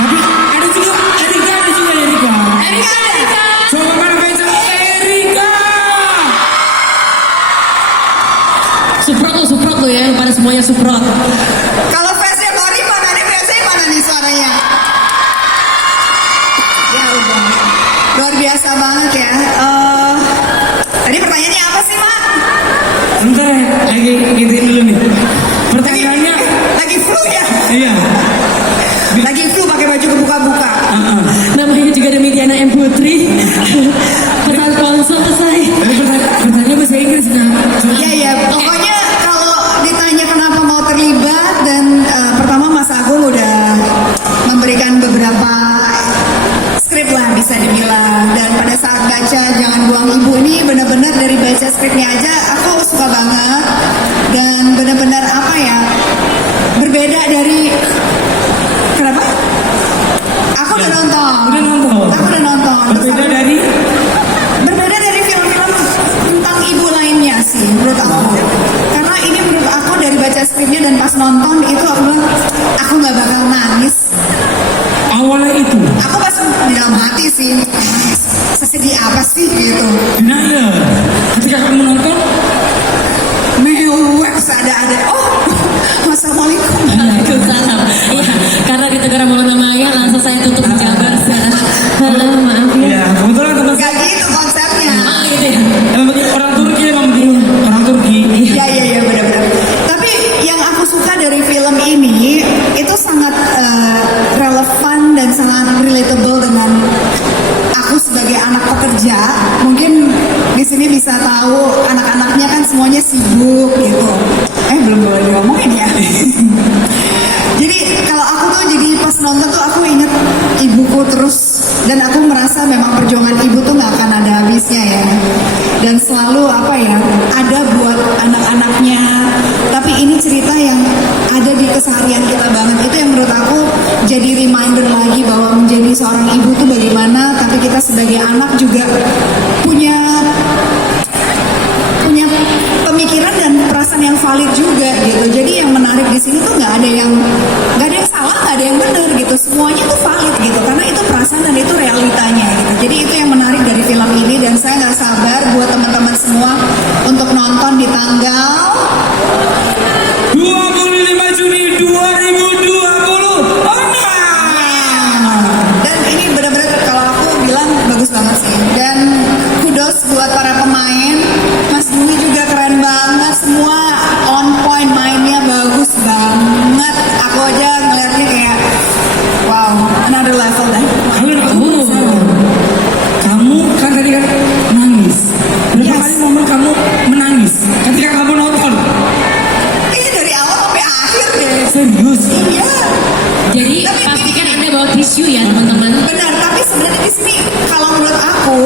Tapi ada juga Erika. Coba mana baca Erika. Suprot lo ya, pada semuanya suprot. Kalau fansnya Kori mana nih? Biasanya mana nih suaranya? Ya udah, luar biasa banget ya. Tadi pertanyaannya apa sih, Mak? Bentar ya, lagi gituin dulu nih. Pertanyaannya Lagi flu ya? iya. Lagi flu pakai baju kebuka-buka. Namanya juga Demidiana M Putri. Pesan sponsor selesai. Pertanyaan bahasa Inggris nah. Iya, pokoknya kalau ditanya kenapa mau terlibat dan pertama Mas Agung udah memberikan beberapa skrip lah bisa dibilang, dan pada saat baca Jangan Buang Ibu ini benar-benar dari baca skripnya aja aku suka banget dan benar-benar apa ya, berbeda dari kenapa? Aku udah nonton. Aku udah nonton. Berbeda dari film-film tentang ibu lainnya sih menurut aku. Karena ini menurut aku dari baca skripnya dan pas nonton itu aku bilang aku nggak bakal nangis. awalnya itu. Aku pas di dalam hati sih sesedih apa sih gitu. Nah ya, ketika kamu nonton Mewek ada. Oh, assalamualaikum. Waalaikumsalam. Iya, karena di Tegara Maulana Maya langsung saya tutup jabar. Halo, maaf ya. ya kebetulan teman Gak gitu konsepnya. Oh gitu ya. emang begini orang Turki emang begini orang Turki. Iya benar-benar. Tapi yang aku suka dari film ini itu sangat relevan dan sangat relatable dengan aku sebagai anak pekerja. Mungkin di sini bisa tahu anak-anaknya kan semuanya sibuk gitu. Belum boleh diomongin ya. Jadi kalau aku tuh jadi pas nonton tuh aku inget ibuku terus, dan aku merasa memang perjuangan ibu tuh nggak akan ada habisnya ya, dan selalu apa ya, ada buat anak-anaknya. Tapi ini cerita yang ada di keseharian kita banget, itu yang menurut aku jadi reminder lagi bahwa menjadi seorang ibu tuh bagaimana, tapi kita sebagai anak juga punya pemikiran dan perasaan yang valid juga gitu. Jadi yang menarik di sini tuh nggak ada yang salah, nggak ada yang benar gitu. Semuanya tuh valid gitu, karena itu perasaan dan itu realitanya gitu. Jadi itu yang menarik dari film ini, dan saya nggak sabar buat teman-teman semua untuk nonton di tanggal 25 Juni 2020. dan ini benar-benar kalau aku bilang bagus banget sih. Dan kudos buat para pemain. Mas Bumi juga keren banget, semua on point, mainnya bagus banget. Aku aja ngeliatnya kayak wow, another level dah. Kamu kan tadi kan nangis. Berapa Yes. kali momen kamu menangis ketika kamu nonton? Ini dari awal sampai akhir deh. Serius? Iya. Jadi pastikan Anda bawa tisu ya teman-teman. Benar, tapi sebenarnya di sini kalau menurut aku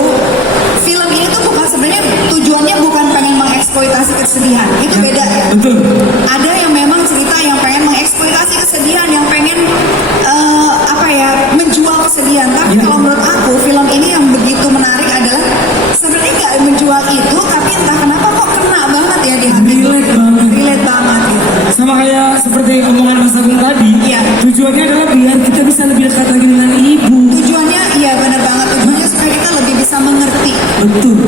film ini tuh bukan sebenarnya tujuannya bukan pengen mengeksploitasi kesedihan. Itu beda ya. Betul. Ada yang memang cerita yang pengen mengeksploitasi kesedihan, yang pengen menjual kesedihan. Tapi kalau menurut aku film ini yang begitu menarik adalah sebenarnya nggak menjual itu, tapi entah kenapa kok kena banget ya di hati. Relate banget gitu. Sama kayak seperti omongan Mas Agung tadi. Iya. Tujuannya adalah biar kita bisa lebih dekat lagi dengan ibu. Tujuannya iya benar banget, tujuannya supaya kita lebih bisa mengerti, Betul.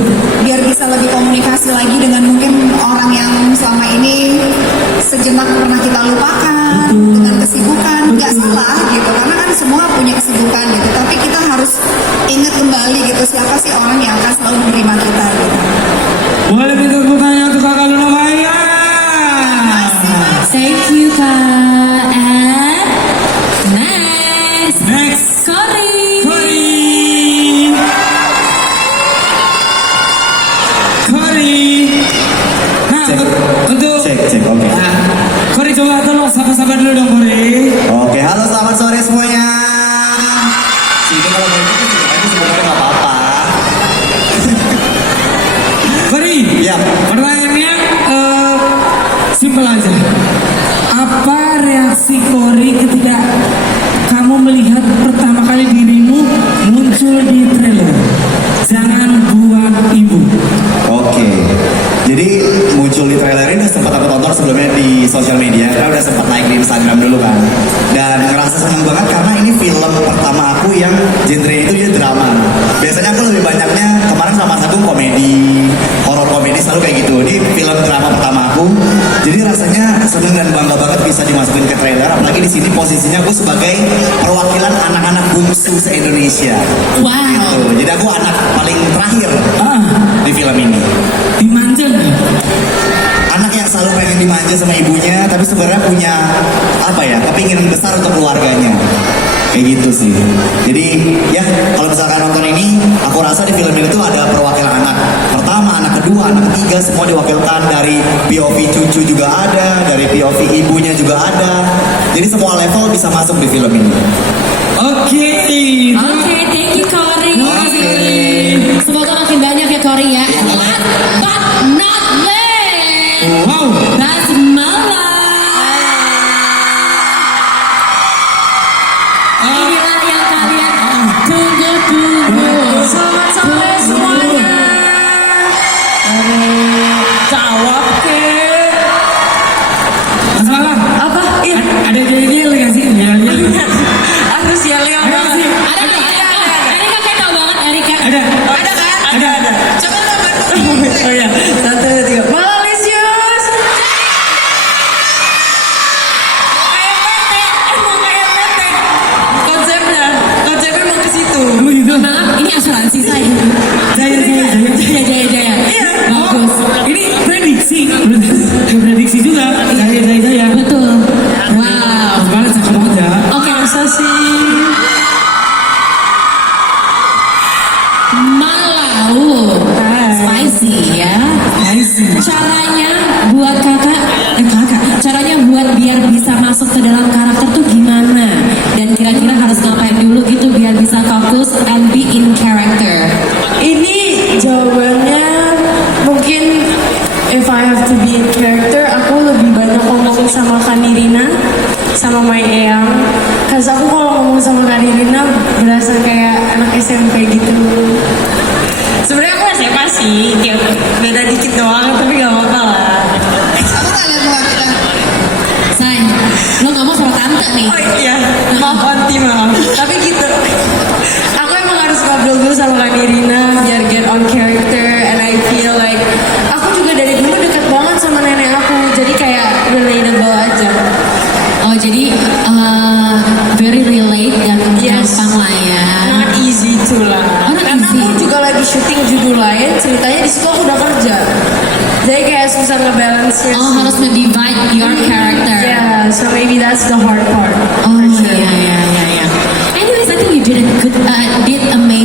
biar bisa lebih komunikasi lagi dengan mungkin orang yang selama ini sejenak pernah kita lupakan dengan kesibukan. Nggak salah gitu, karena kan semua punya kesibukan gitu, tapi kita harus ingat kembali gitu siapa sih orang yang akan selalu menerima kita gitu. Boleh minta tepuk tangan untuk kakak Luna Maya. Thank you Kak. And Next. Kori. Nah, untuk Cek, oke. Nah, Kori coba tolong sapa-sapa dulu dong Kori. Oke, halo selamat sore semuanya. Sini kalau mau ikut sini aja sebenarnya nggak apa-apa. Kori. Ya. Pertanyaannya simpel aja. Apa reaksi Kori ketika kamu melihat pertama kali dirimu muncul di trailer Jangan Buang Ibu? Oke. Jadi muncul di trailer ini udah sempat aku tonton sebelumnya di sosial media. Karena udah sempat naik di Instagram dulu kan. Dan ngerasa senang banget film pertama aku yang genre itu dia drama. Biasanya aku lebih banyaknya kemarin sama satu komedi, horor komedi selalu kayak gitu. Ini film drama pertama aku. Jadi rasanya seneng dan bangga banget bisa dimasukin ke trailer. Apalagi di sini posisinya aku sebagai perwakilan anak-anak bungsu se-Indonesia. Wow. Gitu. Jadi aku anak paling terakhir di film ini. Dimanja nggak? Anak yang selalu pengen dimanja sama ibunya, tapi sebenarnya punya apa ya, kepinginan besar untuk keluarganya. Kayak gitu sih. Jadi ya kalau misalkan nonton ini, aku rasa di film ini tuh ada perwakilan anak pertama, anak kedua, anak ketiga, semua diwakilkan. Dari POV cucu juga ada, dari POV ibunya juga ada. Jadi semua level bisa masuk di film ini. Oke. Oke, thank you Cory. Oke. Semoga makin banyak ya Cory ya. And last but not least, Wow. that's Mala. Inilah yang kalian tunggu-tunggu. Selamat sore semuanya. Jawab ke. Masalah. Apa? Iya. Ada yel nggak sih? Yel. Harus yelling apa? Ada sih. Ada nggak? Erika kayak tahu banget Erika. Ada. Ada kan? Ada. Coba nomor. Oh ya. 1, 2, 3. Malalisius. Kayak mete. Emang kayak mete. Konsepnya emang ke situ. Oh gitu. Maaf, ini asuransi saya. Jaya. Jaya. Iya. Bagus. Ini prediksi. Prediksi juga. Jaya. Betul. Wow. Banget cakep aja. Oke, Masa sih? Malau. Spicy ya. Nice. Caranya buat kakak, caranya buat biar bisa masuk ke dalam karakter tuh gimana? Dan kira-kira harus ngapain dulu gitu biar bisa fokus and be in character. Ini jawabannya mungkin if I have to be in character, aku lebih banyak ngomong sama Kak Nirina, sama My Eyang. Cause aku kalau ngomong sama Kak Nirina berasa kayak anak SMP gitu. Sebenarnya aku SMA sih, kayak beda dikit doang, tapi gak apa-apa lah. Aku nggak lihat muka kita. Say, lo ngomong sama tante nih. Oh iya, maaf Aunty, maaf. Tapi gitu, aku emang harus ngobrol dulu sama Kak Nirina biar get on character, and I feel like aku juga dari dulu deket banget sama nenek aku, jadi kayak relatable aja. Oh jadi very relate dan Yes. gampang lah ya. Not easy tuh lah. Oh, not Karena easy. aku juga lagi syuting judul lain, ceritanya di situ aku udah kerja. Jadi kayak susah ngebalance-nya. Oh harus divide your character. Yeah, so maybe that's the hard part. Oh for sure. yeah. Anyways, I think you did a good, did amazing.